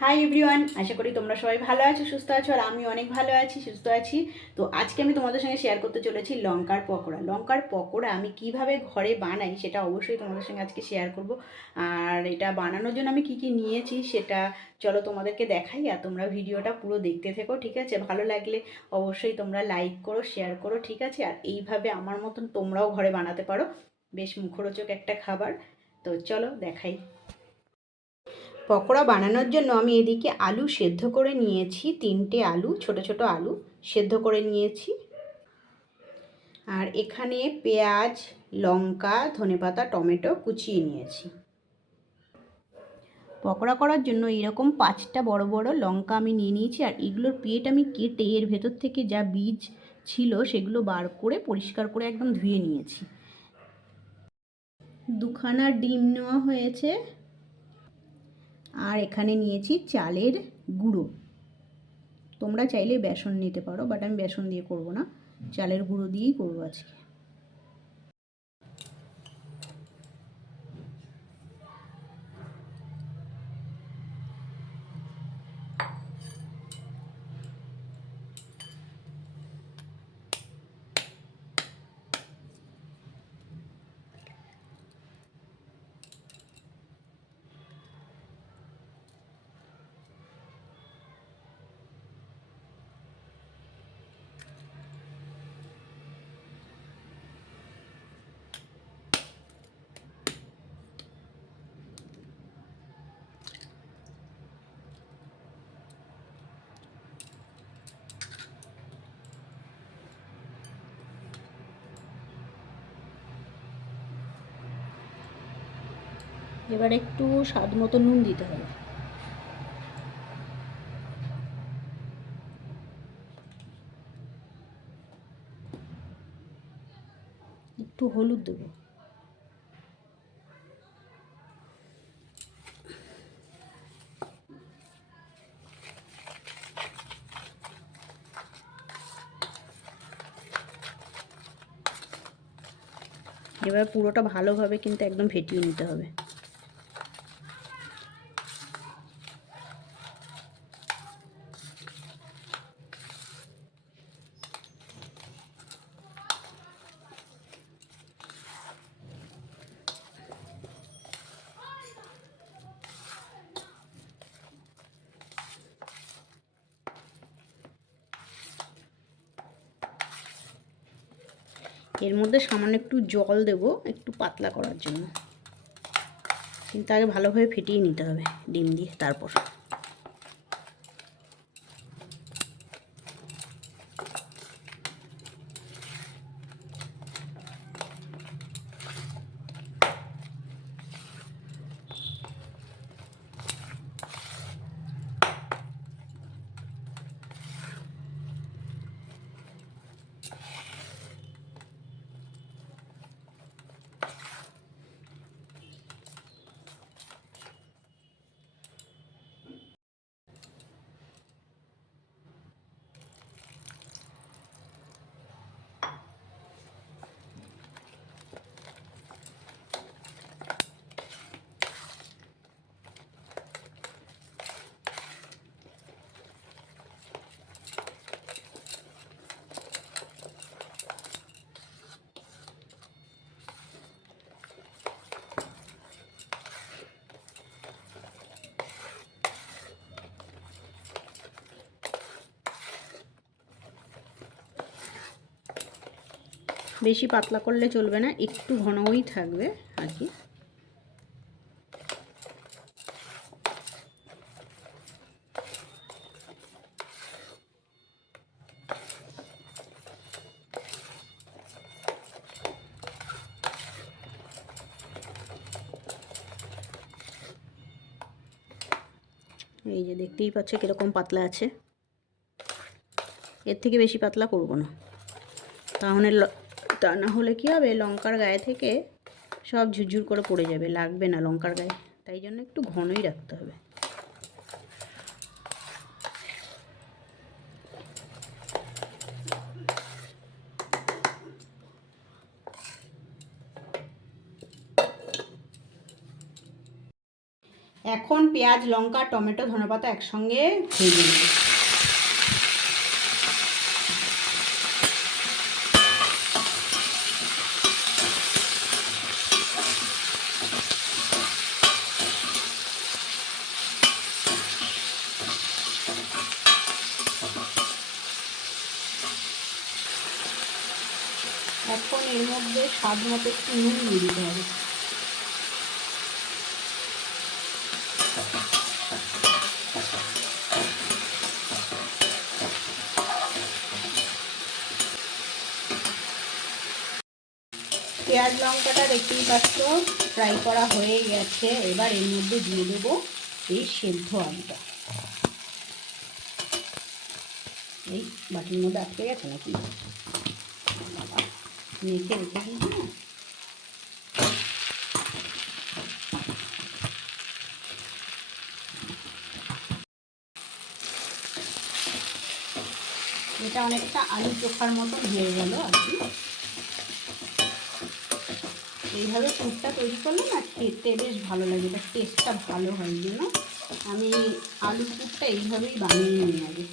Hi everyone আশা করি তোমরা সবাই ভালো আছো, সুস্থ আছো, আর আমি অনেক ভালো আছি, সুস্থ আছি। তো আজকে আমি তোমাদের সঙ্গে শেয়ার করতে চলেছি লঙ্কার পকোড়া। লঙ্কার পকোড়া আমি কীভাবে ঘরে বানাই সেটা অবশ্যই তোমাদের সঙ্গে আজকে শেয়ার করব। আর এটা বানানোর জন্য আমি কি কি নিয়েছি সেটা চলো তোমাদেরকে দেখাই, আর তোমরা ভিডিওটা পুরো দেখতে থেকো, ঠিক আছে? ভালো লাগলে অবশ্যই তোমরা লাইক করো শেয়ার করো, ঠিক আছে? আর এইভাবে আমার মতন তোমরাও ঘরে বানাতে পারো। বেশ মুখরোচক একটা খাবার। তো চলো দেখাই। পকোড়া বানানোর জন্য আমি এদিকে আলু সেদ্ধ করে নিয়েছি, তিনটে আলু, ছোট ছোট আলু সেদ্ধ করে নিয়েছি। আর এখানে পেঁয়াজ, লঙ্কা, ধনেপাতা, টমেটো কুচিয়ে নিয়েছি। পকোড়া করার জন্য এরকম পাঁচটা বড় বড় লঙ্কা আমি নিয়ে নিয়েছি আর এগুলোর পেট আমি কেটে এর ভেতর থেকে যা বীজ ছিল সেগুলো বার করে পরিষ্কার করে একদম ধুয়ে নিয়েছি। দুখানা ডিম নেওয়া হয়েছে। আর এখানে নিয়েছি চালের গুঁড়ো। তোমরা চাইলে বেসন নিতে পারো বাট আমি বেসন দিয়ে করব না। চালের গুঁড়ো দিয়েই করব আজকে। এবার একটু স্বাদ মতো নুন দিতে হবে। একটু হলুদ দেবো। এবার পুরোটা ভালোভাবে কিন্তু একদম ফেটিয়ে নিতে হবে। এর মধ্যে সামান্য একটু জল দেব, একটু পাতলা করার জন্য। কিন্তু আগে ভালোভাবে ফেটিয়ে নিতে হবে, ডিম দিয়ে, তারপর। বেশি পাতলা করলে চলবে না, একটু ঘনই থাকবে আর কি। এই যে দেখতেই পাচ্ছ কীরকম পাতলা আছে। এর থেকে বেশি পাতলা করব না। তাহলে তা না হলে কী হবে? লঙ্কার গায়ে থেকে সব ঝুরঝুর করে পড়ে যাবে, লাগবে না লঙ্কার গায়ে। তাই জন্য একটু ঘনই রাখতে হবে। এখন পেঁয়াজ, লঙ্কা, টমেটো, ধনেপাতা একসঙ্গে ভেজে নেব এখন এর মধ্যে স্বাদ মতো একটু নুন দিয়ে দিতে হবে। পেঁয়াজ লঙ্কাটা দেখতেই পাচ্ছ ফ্রাই করা হয়ে গেছে। এবার এর মধ্যে দিয়ে দেব এই সেদ্ধ আলুটা। এই বাটির মধ্যে আটকে গেছে নাকি? মেখে রেখে দিয়েছি না এটা অনেকটা আলু চোখার মতন হয়ে গেল আর কি। এইভাবে পুরটা তৈরি করলে না খেতে বেশ ভালো লাগে। এটা টেস্টটা ভালো হয় জন্য আমি আলু পুরটা এইভাবেই বানিয়ে নিই আগে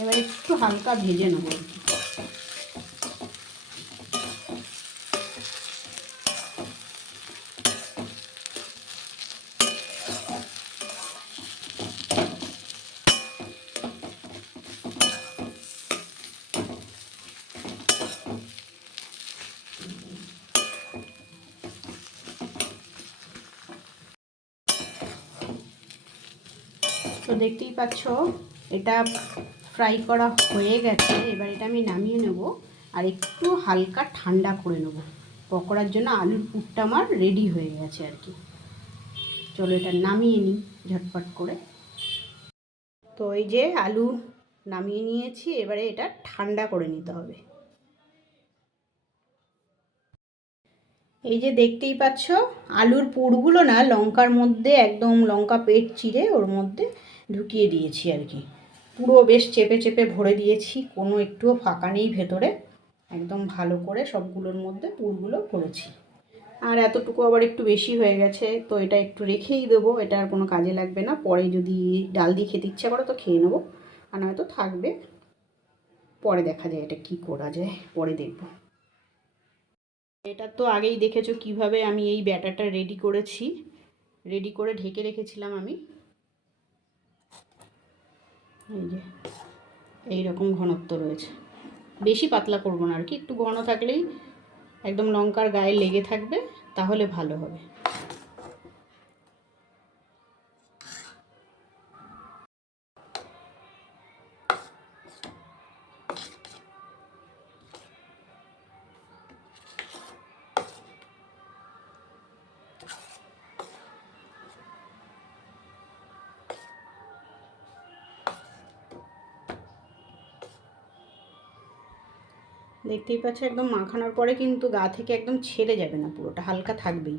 এবার একটু হালকা ভেজে নেব। তো দেখতেই পাচ্ছ এটা ফ্রাই করা হয়ে গেছে, এবার এটা আমি নামিয়ে নেব আর একটু হালকা ঠান্ডা করে নেব। পকোড়ার জন্য আলুর পুরটা আমার রেডি হয়ে গেছে আর কি। চলো এটা নামিয়ে নিই ঝটপট করে। তো এই যে আলু নামিয়ে নিয়েছি, এবারে এটা ঠান্ডা করে নিতে হবে। এই যে দেখতেই পাচ্ছ, আলুর পুরগুলো না লঙ্কার মধ্যে, একদম লঙ্কা পেট চিড়ে ওর মধ্যে ঢুকিয়ে দিয়েছি আর কি। পুরো বেশ চেপে চেপে ভরে দিয়েছি, কোনো একটুও ফাঁকা নেই ভেতরে। একদম ভালো করে সবগুলোর মধ্যে পুরগুলো করেছি আর এতটুকু আবার একটু বেশি হয়ে গেছে, তো এটা একটু রেখেই দেবো, এটা আর কোনো কাজে লাগবে না। পরে যদি ডাল দিয়ে খেতে ইচ্ছা করে তো খেয়ে নেব, আর নয়তো থাকবে। পরে দেখা যায় এটা কি করা যায়, পরে দেখব। এটা তো আগেই দেখেছ কীভাবে আমি এই ব্যাটারটা রেডি করেছি। রেডি করে ঢেকে রেখেছিলাম আমি। এই যে এই রকম ঘনত্ব রয়েছে। বেশি পাতলা করব না আর কি, একটু ঘন থাকলেই একদম লঙ্কার গায়ে লেগে থাকবে, তাহলে ভালো হবে। দেখতেই পাচ্ছ, একদম মাখানোর পরে কিন্তু গা থেকে একদম ছেড়ে যাবে না পুরোটা, হালকা থাকবেই।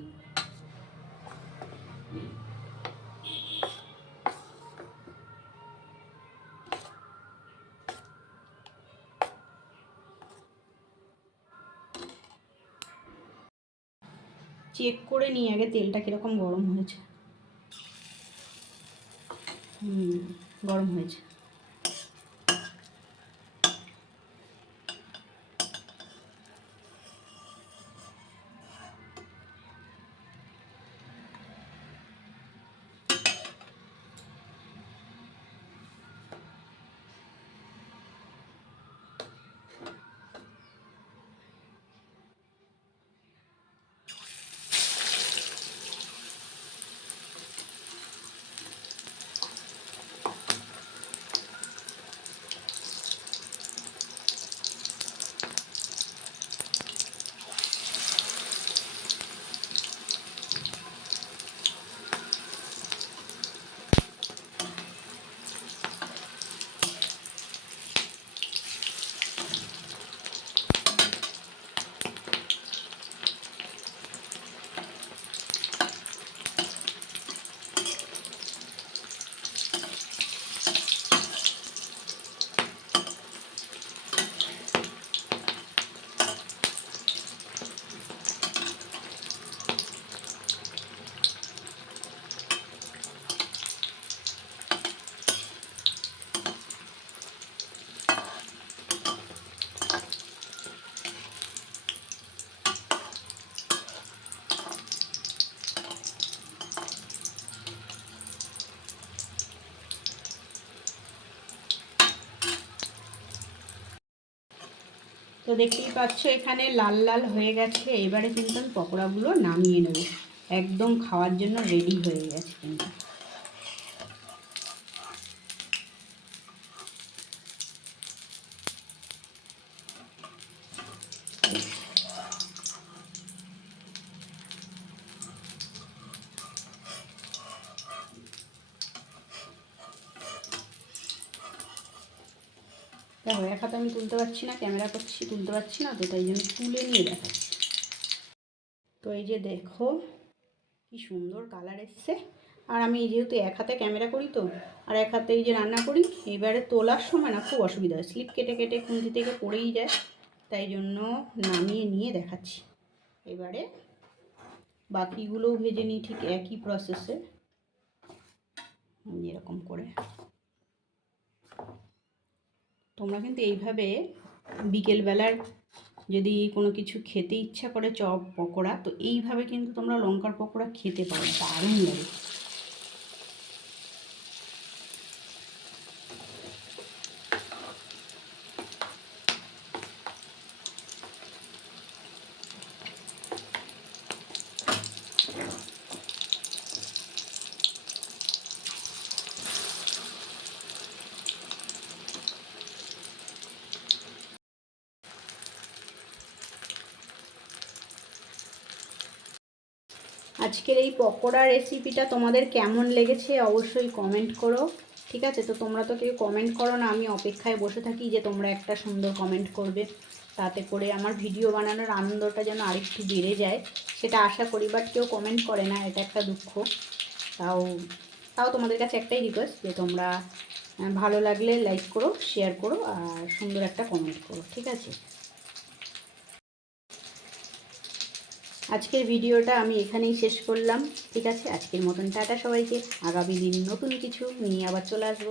চেক করে নিই আগে তেলটা কীরকম গরম হয়েছে। হুম, গরম হয়েছে। দেখতেই পাচ্ছ, এখানে লাল লাল হয়ে গেছে। এবারে কিন্তু আমি পকোড়াগুলো নামিয়ে নেব। একদম খাওয়ার জন্য রেডি হয়ে গেছে কিন্তু। দেখো এক হাতে আমি তুলতে পারছি না, ক্যামেরা করছি, তুলতে পারছি না, তো তাই জন্য তুলে নিয়ে দেখাচ্ছি। তো এই যে দেখো, কি সুন্দর কালার এসছে। আর আমি যেহেতু এক হাতে ক্যামেরা করি তো, আর এক হাতে এই যে রান্না করি, এবারে তোলার সময় না খুব অসুবিধা হয়। স্লিপ কেটে কেটে খুন্তি থেকে পড়েই যায়, তাই জন্য নামিয়ে নিয়ে দেখাচ্ছি। এবারে বাকিগুলোও ভেজে নিই ঠিক একই প্রসেসে এরকম করে তোমরা কিন্তু এইভাবে বিকেলবেলার যদি কোনো কিছু খেতে ইচ্ছা করে চপ, পকোড়া, তো এইভাবে কিন্তু তোমরা লঙ্কার পকোড়া খেতে পারো দারুণ লাগে। আজকের এই পকোড়া রেসিপিটা তোমাদের কেমন লেগেছে অবশ্যই কমেন্ট করো, ঠিক আছে? তো তোমরা তো কেউ কমেন্ট করো না, আমি অপেক্ষায় বসে থাকি যে তোমরা একটা সুন্দর কমেন্ট করবে। তাতে করে আমার ভিডিও বানানোর আনন্দটা যেন আরেকটু বেড়ে যায়। সেটা আশা করি বাট কেউ কমেন্ট করে না, এটা একটা দুঃখ। তাও তাও তোমাদের কাছে একটাই রিকোয়েস্ট যে তোমরা ভালো লাগলে লাইক করো শেয়ার করো, আর সুন্দর একটা কমেন্ট করো, ঠিক আছে? আজকের ভিডিওটা আমি এখানেই শেষ করলাম। ঠিক আছে, আজকের মতন টাটা সবাইকে। আগামী দিন নতুন কিছু নিয়ে আবার চলে আসব।